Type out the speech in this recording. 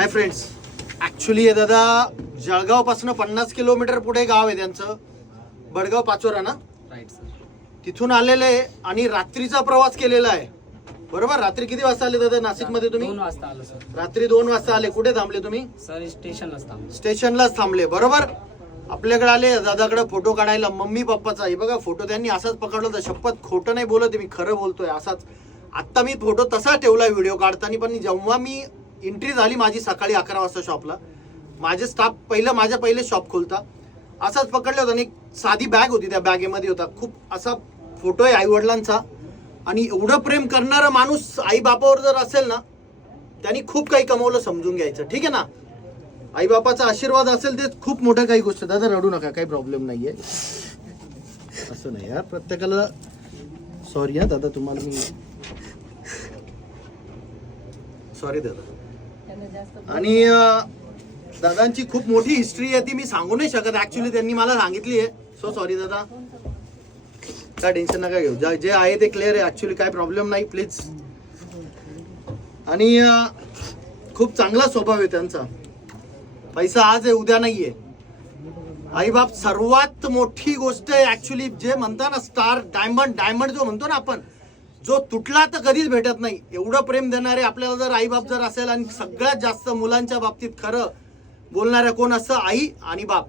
Hi friends, actually हे दादा जळगाव पासून 50 किलोमीटर पुढे गाव आहे त्यांचं, बडगाव पाचोरा ना. Right sir. तिथून आलेले आणि रात्रीचा प्रवास केलेला आहे. बरोबर. रात्री किती वाजता आले दादा नाशिक मध्ये तुम्ही? 2 वाजता आलो सर. रात्री 2 वाजता आले. कुठे थांबले तुम्ही? सर स्टेशनलाच थांबलो. स्टेशनलाच थांबले. बरोबर. आपल्याकडे आले दादाकडे फोटो काढायला. मम्मी पप्पाचा हे बघा फोटो त्यांनी असाच पकडला होता. शपथ खोटं नाही बोलत, मी खरं बोलतोय. असाच आत्ता मी फोटो तसा ठेवला व्हिडिओ काढताना. पण जेव्हा मी एंट्री झाली माझी सकाळी 11 वाजता शॉपला, माझे स्टाफ माझ्या पहिले शॉप खोलता, असाच पकडलं होतं. आणि एक साधी बॅग होती, त्या बॅगेमध्ये होता खूप असा फोटो आहे आई वडिलांचा. आणि एवढं प्रेम करणारा माणूस आई बापावर जर असेल ना, त्यांनी खूप काही कमवलं समजून घ्यायचं. ठीक आहे ना. आई बापाचा आशीर्वाद असेल ते खूप मोठ्या काही गोष्ट. दादा रडू नका, काही प्रॉब्लेम नाहीये. असं नाही यार, प्रत्येकाला सॉरी हा दादा, तुम्हाला मी सॉरी दादा. आणि दादांची खूप मोठी हिस्ट्री आहे, ती मी सांगू नाही शकत. ऍक्च्युली त्यांनी मला सांगितली आहे. सो सॉरी दादा, काय टेन्शन नका घेऊ. जे आहे ते क्लिअर आहे. ऍक्च्युली काय प्रॉब्लेम नाही, प्लीज. आणि खूप चांगला स्वभाव आहे त्यांचा. पैसा आज आहे उद्या नाहीये. आई बाप सर्वात मोठी गोष्ट आहे. ऍक्च्युली जे म्हणता ना स्टार, डायमंड जो म्हणतो ना आपण, जो तुटला तर कधीच भेटत नाही. एवढं प्रेम देणारे आपल्याला जर आई बाप जर असेल, आणि सगळ्यात जास्त मुलांच्या बाबतीत खरं बोलणाऱ्या कोण असतं? आई आणि बाप.